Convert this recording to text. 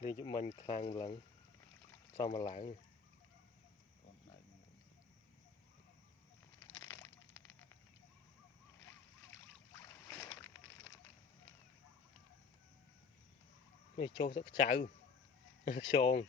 đi giúp mình khang lần sao mà lạng đi cho sắc chào xôn